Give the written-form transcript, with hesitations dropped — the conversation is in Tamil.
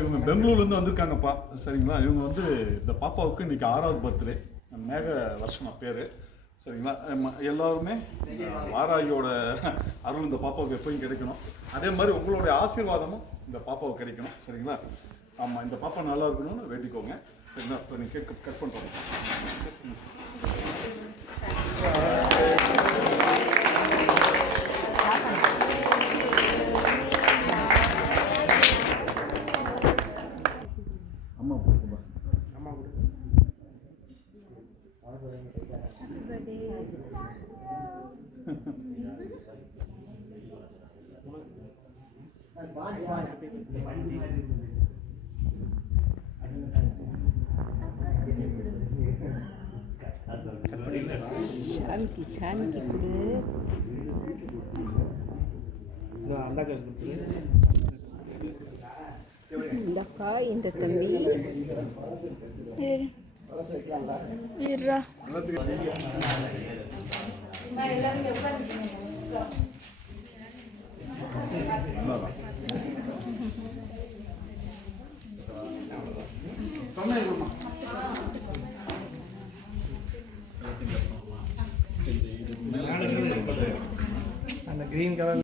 இவங்க பெங்களூர்லேருந்து வந்திருக்காங்கப்பா. சரிங்களா, இவங்க வந்து இந்த பாப்பாவுக்கு இன்றைக்கி 6வது பர்த்டே. மேக வர்ஷனா பேர். சரிங்களா, எல்லாருமே வாராகியோட அருள் இந்த பாப்பாவுக்கு எப்பயும் கிடைக்கணும். அதே மாதிரி உங்களுடைய ஆசீர்வாதமும் இந்த பாப்பாவுக்கு கிடைக்கணும். சரிங்களா, ஆமாம், இந்த பாப்பா நல்லா இருக்கணும்னு வேண்டிக்கோங்க. சரிங்களா, இப்போ நீங்கள் கேக் கட் பண்ணுறோம். அம்மா கொடுக்குமா? அம்மா கொடுக்கு. சாமிக்கு கொடு. இந்த அக்கா, இந்த தம்பி அந்த கிரீன் கலர்